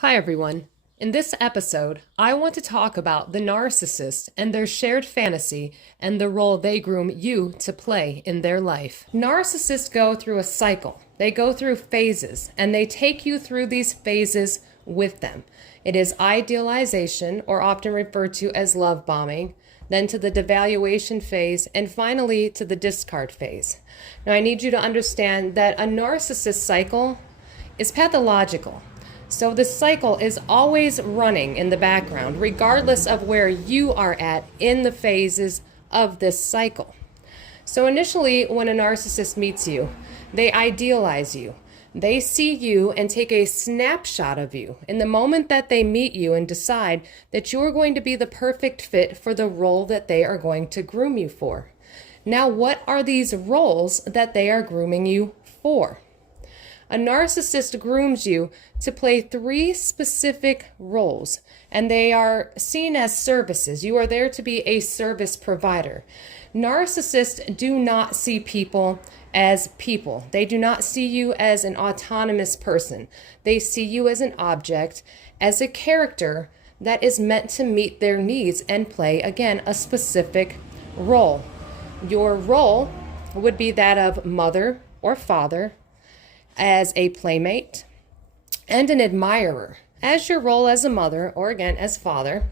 Hi, everyone. In this episode, I want to talk about the narcissist and their shared fantasy and the role they groom you to play in their life. Narcissists go through a cycle. They go through phases, and they take you through these phases with them. It is idealization, or often referred to as love bombing, then to the devaluation phase, and finally to the discard phase. Now, I need you to understand that a narcissist cycle is pathological. So the cycle is always running in the background, regardless of where you are at in the phases of this cycle. So initially, when a narcissist meets you, they idealize you. They see you and take a snapshot of you in the moment that they meet you and decide that you're going to be the perfect fit for the role that they are going to groom you for. Now, what are these roles that they are grooming you for? A narcissist grooms you to play 3 specific roles, and they are seen as services. You are there to be a service provider. Narcissists do not see people as people. They do not see you as an autonomous person. They see you as an object, as a character that is meant to meet their needs and play, again, a specific role. Your role would be that of mother or father, as a playmate, and an admirer. As your role as a mother, or again as father,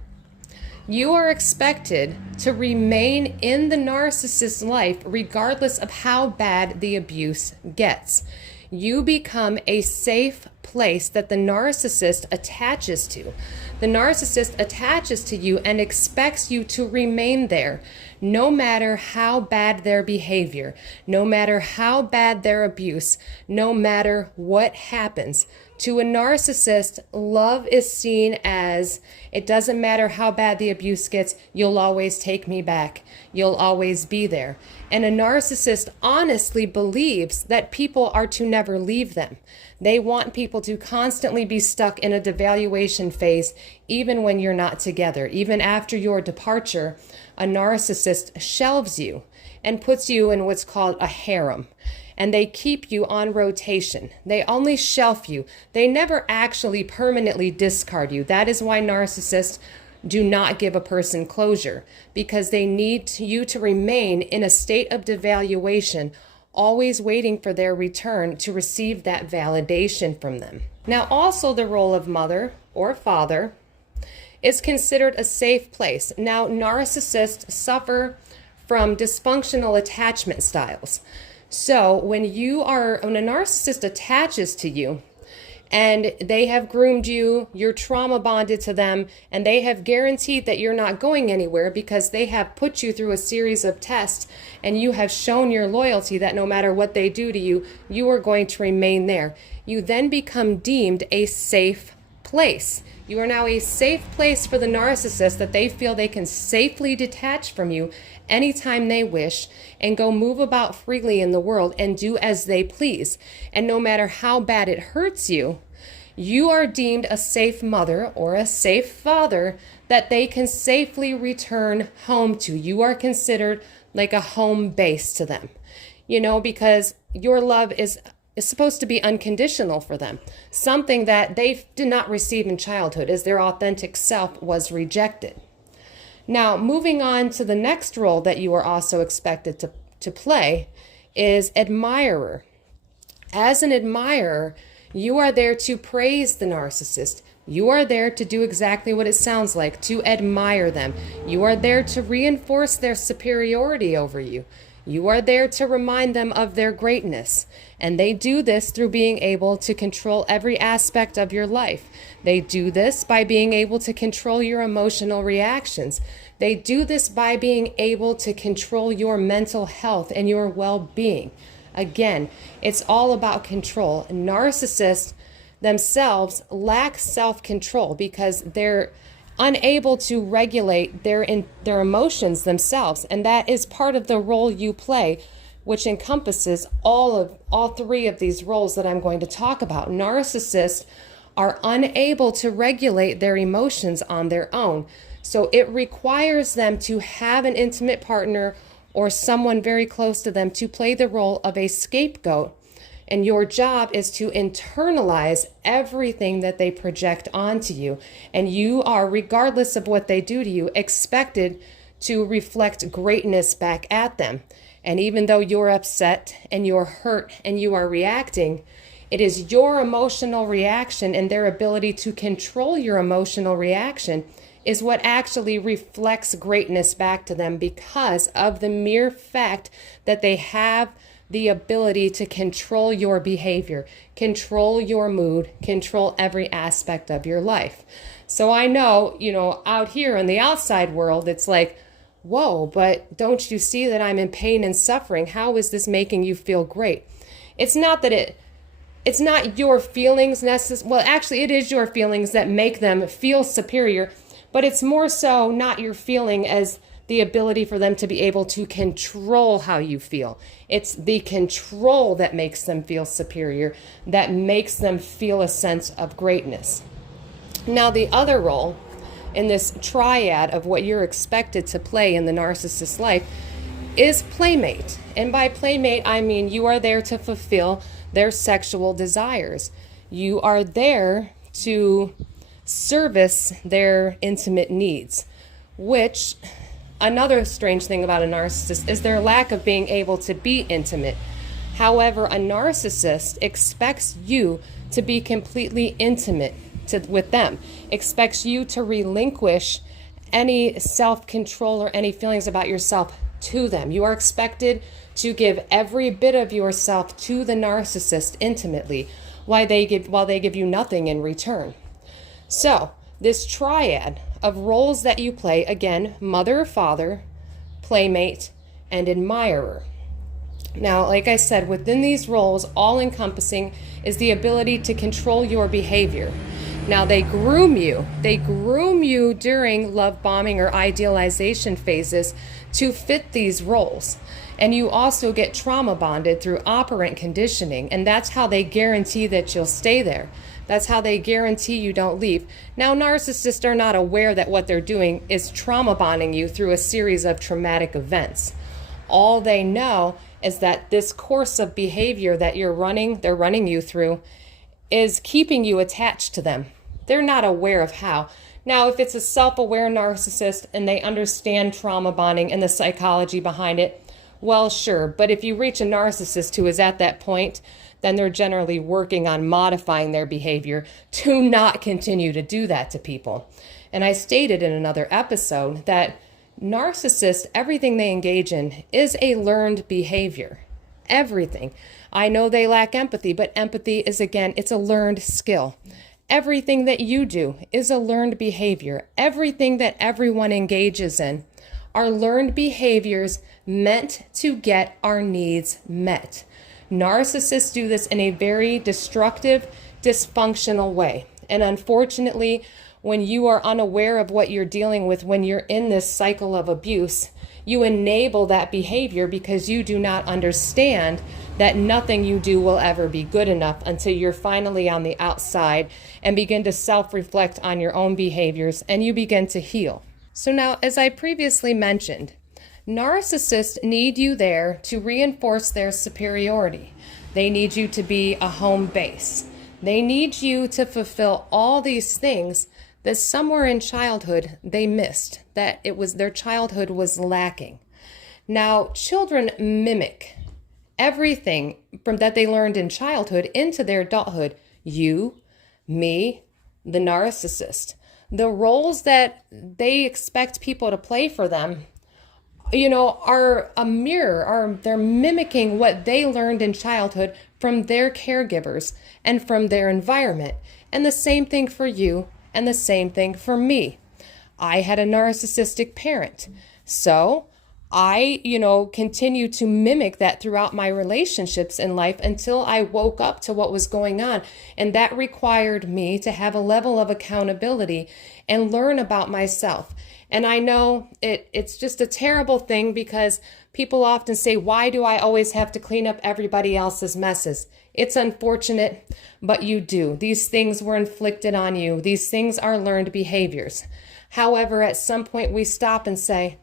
you are expected to remain in the narcissist's life regardless of how bad the abuse gets. You become a safe place that the narcissist attaches to. The narcissist attaches to you and expects you to remain there, no matter how bad their behavior, no matter how bad their abuse, no matter what happens. To a narcissist, love is seen as, it doesn't matter how bad the abuse gets, you'll always take me back. You'll always be there. And a narcissist honestly believes that people are to never leave them. They want people to constantly be stuck in a devaluation phase, even when you're not together. Even after your departure, a narcissist shelves you and puts you in what's called a harem. And they keep you on rotation. They only shelf you. They never actually permanently discard you. That is why narcissists do not give a person closure, because they need you to remain in a state of devaluation, always waiting for their return to receive that validation from them. Now, also the role of mother or father is considered a safe place. Now, narcissists suffer from dysfunctional attachment styles. So when a narcissist attaches to you and they have groomed you, you're trauma bonded to them, and they have guaranteed that you're not going anywhere because they have put you through a series of tests and you have shown your loyalty that no matter what they do to you, you are going to remain there. You then become deemed a safe place. You are now a safe place for the narcissist that they feel they can safely detach from you anytime they wish and go move about freely in the world and do as they please. And no matter how bad it hurts you, you are deemed a safe mother or a safe father that they can safely return home to. You are considered like a home base to them, because your love is supposed to be unconditional for them, something that they did not receive in childhood as their authentic self was rejected. Now, moving on to the next role that you are also expected to play is admirer. As an admirer, you are there to praise the narcissist. You are there to do exactly what it sounds like, to admire them. You are there to reinforce their superiority over you. You are there to remind them of their greatness. And they do this through being able to control every aspect of your life. They do this by being able to control your emotional reactions. They do this by being able to control your mental health and your well-being. Again, it's all about control. Narcissists themselves lack self-control because they're unable to regulate their emotions themselves, and that is part of the role you play, which encompasses all 3 of these roles that I'm going to talk about. Narcissists are unable to regulate their emotions on their own, so it requires them to have an intimate partner or someone very close to them to play the role of a scapegoat And your job is to internalize everything that they project onto you. And you are, regardless of what they do to you, expected to reflect greatness back at them. And even though you're upset and you're hurt and you are reacting, it is your emotional reaction and their ability to control your emotional reaction is what actually reflects greatness back to them, because of the mere fact that they have the ability to control your behavior, control your mood, control every aspect of your life. So I know, out here in the outside world, it's like, whoa, but don't you see that I'm in pain and suffering? How is this making you feel great? It's not that it's not your feelings well, actually it is your feelings that make them feel superior, but it's more so not your feeling as the ability for them to be able to control how you feel. It's the control that makes them feel superior, that makes them feel a sense of greatness. Now, the other role in this triad of what you're expected to play in the narcissist's life is playmate. And by playmate, I mean you are there to fulfill their sexual desires. You are there to service their intimate needs, which, another strange thing about a narcissist is their lack of being able to be intimate. However, a narcissist expects you to be completely intimate with them, expects you to relinquish any self-control or any feelings about yourself to them. You are expected to give every bit of yourself to the narcissist intimately, while they give you nothing in return. So, this triad of roles that you play, again, mother or father, playmate, and admirer. Now, like I said, within these roles, all encompassing is the ability to control your behavior. Now, they groom you. They groom you during love bombing or idealization phases to fit these roles. And you also get trauma bonded through operant conditioning, and that's how they guarantee that you'll stay there. That's how they guarantee you don't leave. Now, narcissists are not aware that what they're doing is trauma bonding you through a series of traumatic events. All they know is that this course of behavior that they're running you through, is keeping you attached to them. They're not aware of how. Now, if it's a self-aware narcissist and they understand trauma bonding and the psychology behind it, well, sure. But if you reach a narcissist who is at that point, then they're generally working on modifying their behavior to not continue to do that to people. And I stated in another episode that narcissists, everything they engage in is a learned behavior. Everything. I know they lack empathy, but empathy is, again, it's a learned skill. Everything that you do is a learned behavior. Everything that everyone engages in are learned behaviors meant to get our needs met. Narcissists do this in a very destructive, dysfunctional way. And unfortunately, when you are unaware of what you're dealing with, when you're in this cycle of abuse, you enable that behavior because you do not understand that nothing you do will ever be good enough until you're finally on the outside and begin to self-reflect on your own behaviors and you begin to heal. So now, as I previously mentioned, narcissists need you there to reinforce their superiority. They need you to be a home base. They need you to fulfill all these things that somewhere in childhood they missed, that their childhood was lacking. Now, children mimic everything from that they learned in childhood into their adulthood. You, me, the narcissist. The roles that they expect people to play for them, are a mirror, they're mimicking what they learned in childhood from their caregivers and from their environment. And the same thing for you and the same thing for me. I had a narcissistic parent. So I, continue to mimic that throughout my relationships in life until I woke up to what was going on. And that required me to have a level of accountability and learn about myself. And I know it's just a terrible thing because people often say, why do I always have to clean up everybody else's messes? It's unfortunate, but you do. These things were inflicted on you. These things are learned behaviors. However, at some point we stop and say,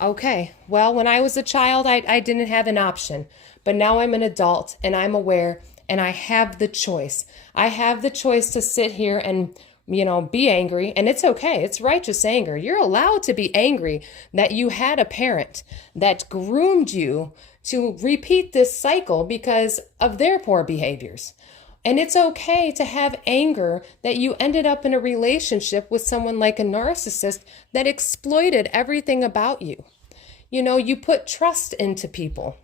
okay, well, when I was a child, I didn't have an option, but now I'm an adult and I'm aware and I have the choice. I have the choice to sit here and be angry, and it's okay. It's righteous anger. You're allowed to be angry that you had a parent that groomed you to repeat this cycle because of their poor behaviors. And it's okay to have anger that you ended up in a relationship with someone like a narcissist that exploited everything about you. You put trust into people.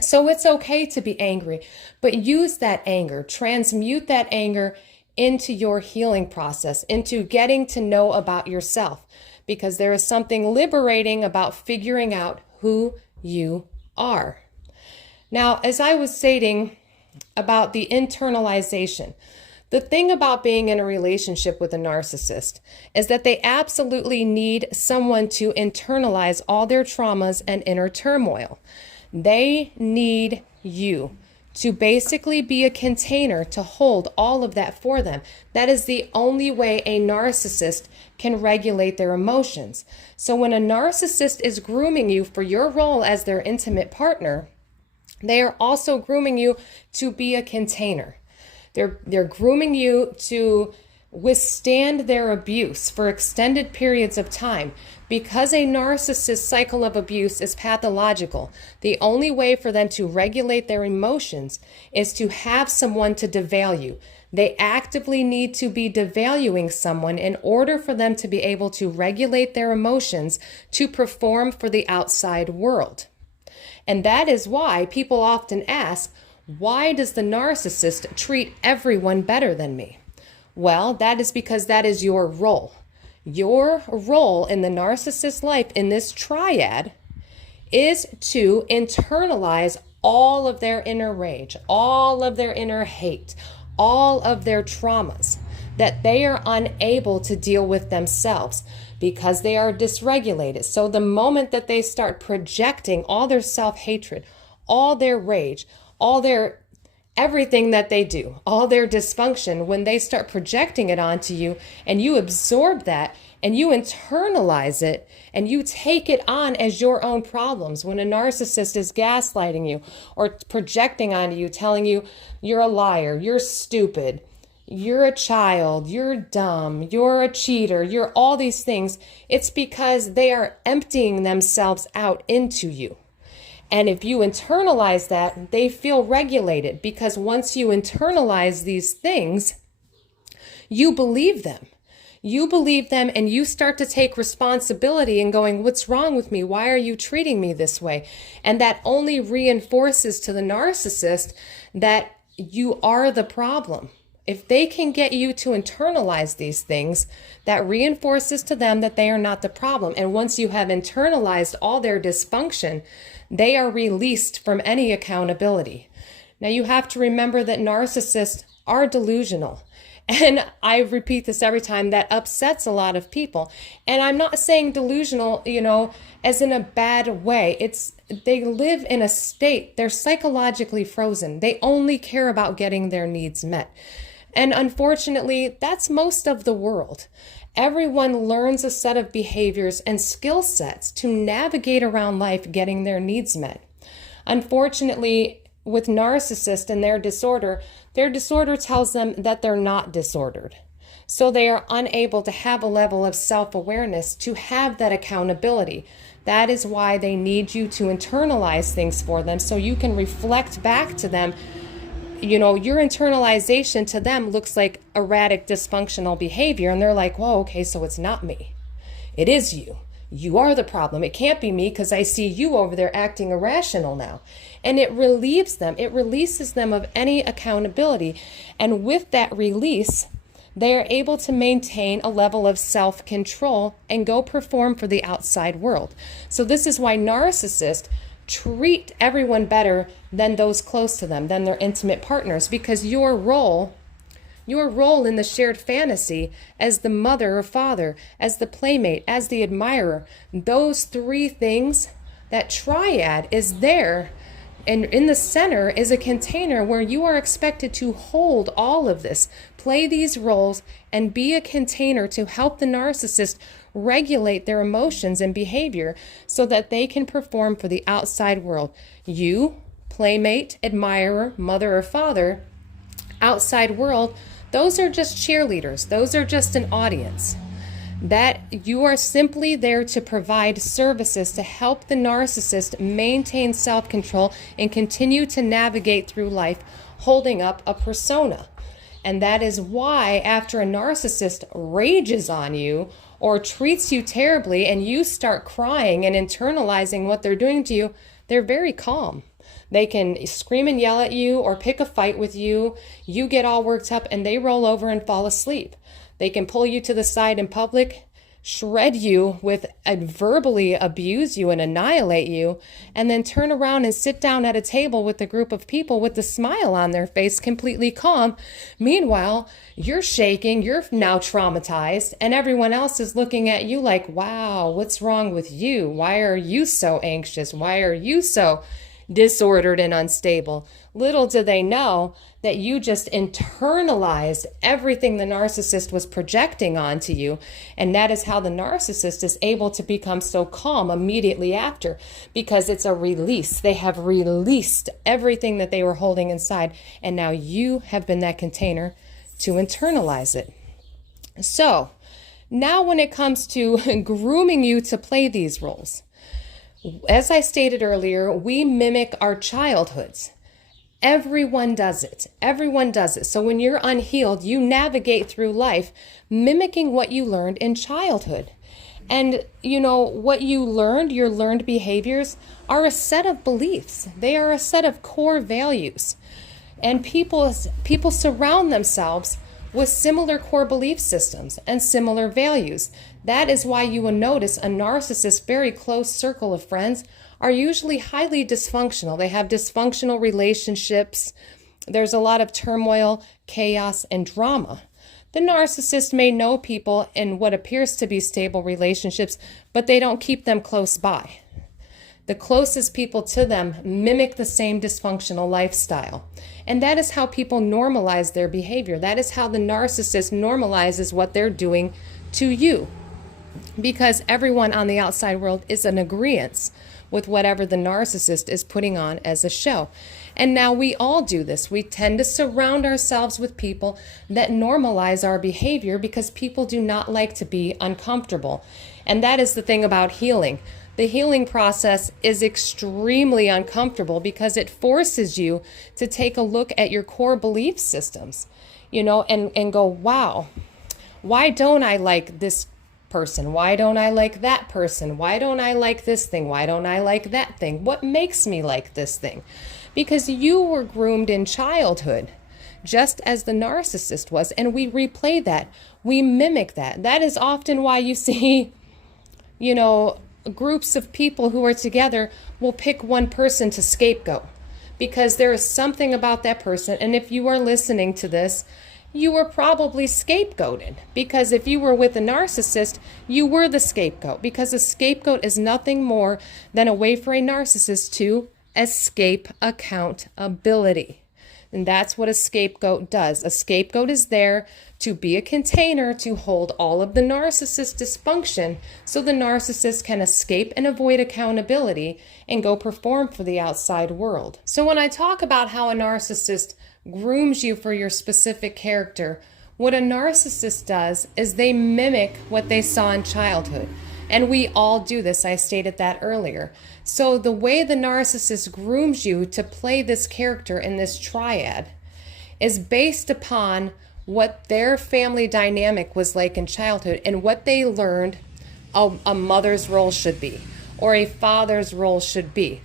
So it's okay to be angry, but use that anger, transmute that anger into your healing process, into getting to know about yourself, because there is something liberating about figuring out who you are. Now, as I was stating about the internalization, the thing about being in a relationship with a narcissist is that they absolutely need someone to internalize all their traumas and inner turmoil. They need you to basically be a container to hold all of that for them. That is the only way a narcissist can regulate their emotions. So when a narcissist is grooming you for your role as their intimate partner, they are also grooming you to be a container. They're grooming you to withstand their abuse for extended periods of time. Because a narcissist's cycle of abuse is pathological, the only way for them to regulate their emotions is to have someone to devalue. They actively need to be devaluing someone in order for them to be able to regulate their emotions to perform for the outside world. And that is why people often ask, why does the narcissist treat everyone better than me? Well, that is because that is your role. Your role in the narcissist's life in this triad is to internalize all of their inner rage, all of their inner hate, all of their traumas that they are unable to deal with themselves because they are dysregulated. So the moment that they start projecting all their self-hatred, all their rage, all their everything that they do, all their dysfunction, when they start projecting it onto you and you absorb that and you internalize it and you take it on as your own problems. When a narcissist is gaslighting you or projecting onto you, telling you you're a liar, you're stupid, you're a child, you're dumb, you're a cheater, you're all these things, it's because they are emptying themselves out into you. And if you internalize that, they feel regulated, because once you internalize these things, you believe them. You believe them and you start to take responsibility and going, what's wrong with me? Why are you treating me this way? And that only reinforces to the narcissist that you are the problem. If they can get you to internalize these things, that reinforces to them that they are not the problem. And once you have internalized all their dysfunction, they are released from any accountability. Now, you have to remember that narcissists are delusional. And I repeat this every time, that upsets a lot of people. And I'm not saying delusional, as in a bad way. They live in a state, they're psychologically frozen. They only care about getting their needs met. And unfortunately, that's most of the world. Everyone learns a set of behaviors and skill sets to navigate around life getting their needs met. Unfortunately, with narcissists and their disorder tells them that they're not disordered. So they are unable to have a level of self-awareness to have that accountability. That is why they need you to internalize things for them so you can reflect back to them. Your internalization to them looks like erratic, dysfunctional behavior. And they're like, whoa, okay, so it's not me. It is you. You are the problem. It can't be me because I see you over there acting irrational now. And it relieves them. It releases them of any accountability. And with that release, they are able to maintain a level of self-control and go perform for the outside world. So this is why narcissists treat everyone better than those close to them, than their intimate partners, because your role in the shared fantasy as the mother or father, as the playmate, as the admirer, those three things, that triad is there. And in the center is a container where you are expected to hold all of this, play these roles, and be a container to help the narcissist regulate their emotions and behavior so that they can perform for the outside world. You playmate, admirer, mother or father, outside world, those are just cheerleaders. Those are just an audience. That you are simply there to provide services to help the narcissist maintain self-control and continue to navigate through life holding up a persona. And that is why after a narcissist rages on you or treats you terribly and you start crying and internalizing what they're doing to you, they're very calm. They can scream and yell at you or pick a fight with you. You get all worked up and they roll over and fall asleep. They can pull you to the side in public, shred you verbally abuse you and annihilate you, and then turn around and sit down at a table with a group of people with a smile on their face, completely calm. Meanwhile, you're shaking, you're now traumatized, and everyone else is looking at you like, wow, what's wrong with you? Why are you so anxious? Why are you so disordered and unstable? Little do they know that you just internalized everything the narcissist was projecting onto you. And that is how the narcissist is able to become so calm immediately after, because it's a release. They have released everything that they were holding inside. And now you have been that container to internalize it. So now when it comes to grooming you to play these roles, as I stated earlier, we mimic our childhoods. Everyone does it. Everyone does it. So when you're unhealed, you navigate through life mimicking what you learned in childhood. And you know, what you learned, your learned behaviors, are a set of beliefs. They are a set of core values. And people surround themselves with similar core belief systems and similar values. That is why you will notice a narcissist's very close circle of friends are usually highly dysfunctional. They have dysfunctional relationships. There's a lot of turmoil, chaos, and drama. The narcissist may know people in what appears to be stable relationships, but they don't keep them close by. The closest people to them mimic the same dysfunctional lifestyle. And that is how people normalize their behavior. That is how the narcissist normalizes what they're doing to you. Because everyone on the outside world is in agreement with whatever the narcissist is putting on as a show. And now we all do this. We tend to surround ourselves with people that normalize our behavior because people do not like to be uncomfortable. And that is the thing about healing. The healing process is extremely uncomfortable because it forces you to take a look at your core belief systems, you know, and go, wow, why don't I like this person? Why don't I like that person? Why don't I like this thing? Why don't I like that thing? What makes me like this thing? Because you were groomed in childhood, just as the narcissist was, and we replay that. We mimic that. That is often why you see, you know, groups of people who are together will pick one person to scapegoat because there is something about that person. And if you are listening to this, you were probably scapegoated, because if you were with a narcissist, you were the scapegoat, because a scapegoat is nothing more than a way for a narcissist to escape accountability. And that's what a scapegoat does. A scapegoat is there to be a container to hold all of the narcissist dysfunction so the narcissist can escape and avoid accountability and go perform for the outside world. So when I talk about how a narcissist grooms you for your specific character, what a narcissist does is they mimic what they saw in childhood. And we all do this. I stated that earlier. So the way the narcissist grooms you to play this character in this triad is based upon what their family dynamic was like in childhood and what they learned a mother's role should be or a father's role should be.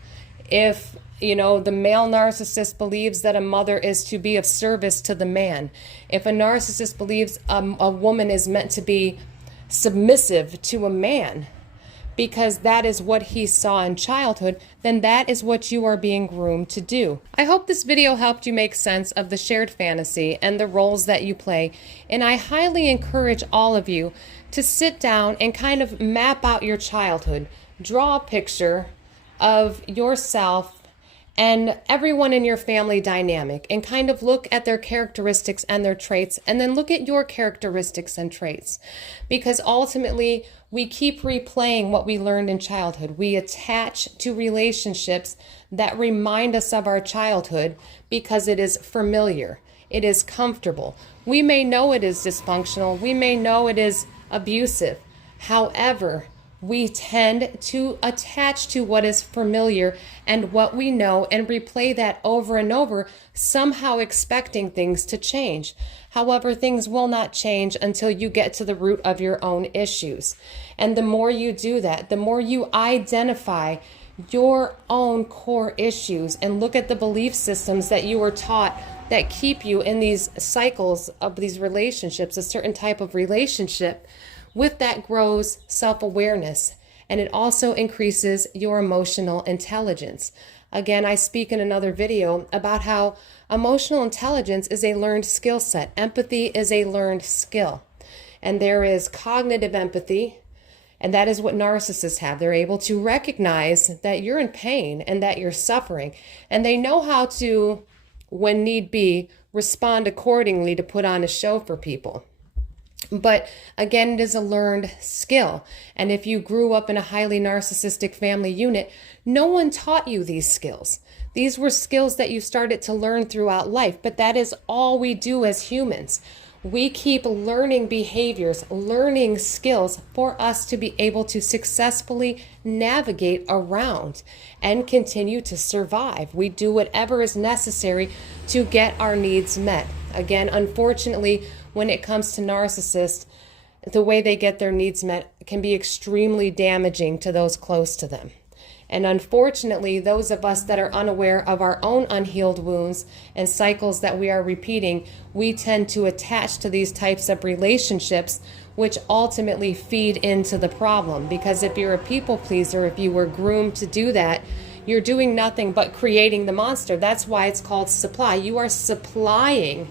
If, you know, the male narcissist believes that a mother is to be of service to the man. If a narcissist believes a woman is meant to be submissive to a man because that is what he saw in childhood, then that is what you are being groomed to do. I hope this video helped you make sense of the shared fantasy and the roles that you play, and I highly encourage all of you to sit down and kind of map out your childhood. Draw a picture of yourself and everyone in your family dynamic, and kind of look at their characteristics and their traits, and then look at your characteristics and traits. Because ultimately, we keep replaying what we learned in childhood. We attach to relationships that remind us of our childhood because it is familiar, it is comfortable. We may know it is dysfunctional, we may know it is abusive. However, we tend to attach to what is familiar and what we know and replay that over and over, somehow expecting things to change. However, things will not change until you get to the root of your own issues. And the more you do that, the more you identify your own core issues and look at the belief systems that you were taught that keep you in these cycles of these relationships, a certain type of relationship. With that grows self-awareness, and it also increases your emotional intelligence. Again, I speak in another video about how emotional intelligence is a learned skill set. Empathy is a learned skill. And there is cognitive empathy, and that is what narcissists have. They're able to recognize that you're in pain and that you're suffering, and they know how to, when need be, respond accordingly to put on a show for people. But again, it is a learned skill. And if you grew up in a highly narcissistic family unit, no one taught you these skills. These were skills that you started to learn throughout life, but that is all we do as humans. We keep learning behaviors, learning skills for us to be able to successfully navigate around and continue to survive. We do whatever is necessary to get our needs met. Again, unfortunately, when it comes to narcissists, the way they get their needs met can be extremely damaging to those close to them. And unfortunately, those of us that are unaware of our own unhealed wounds and cycles that we are repeating, we tend to attach to these types of relationships, which ultimately feed into the problem. Because if you're a people pleaser, if you were groomed to do that, you're doing nothing but creating the monster. That's why it's called supply. You are supplying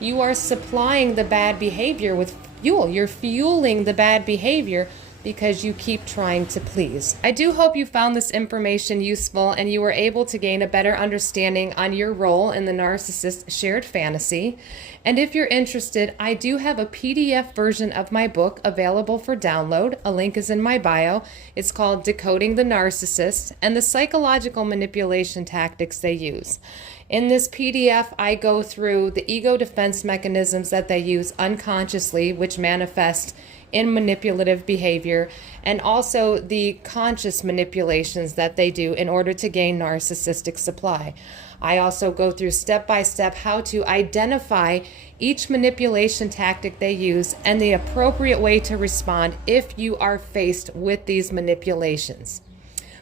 the bad behavior with fuel. You're fueling the bad behavior because you keep trying to please. I do hope you found this information useful and you were able to gain a better understanding on your role in the narcissist shared fantasy. And if you're interested, I do have a PDF version of my book available for download. A link is in my bio. It's called Decoding the Narcissist and the Psychological Manipulation Tactics They Use. In this PDF, I go through the ego defense mechanisms that they use unconsciously, which manifest in manipulative behavior, and also the conscious manipulations that they do in order to gain narcissistic supply. I also go through step by step how to identify each manipulation tactic they use and the appropriate way to respond if you are faced with these manipulations.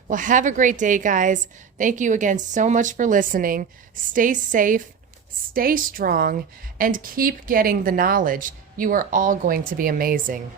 Well, have a great day, guys. Thank you again so much for listening. Stay safe, stay strong, and keep getting the knowledge. You are all going to be amazing.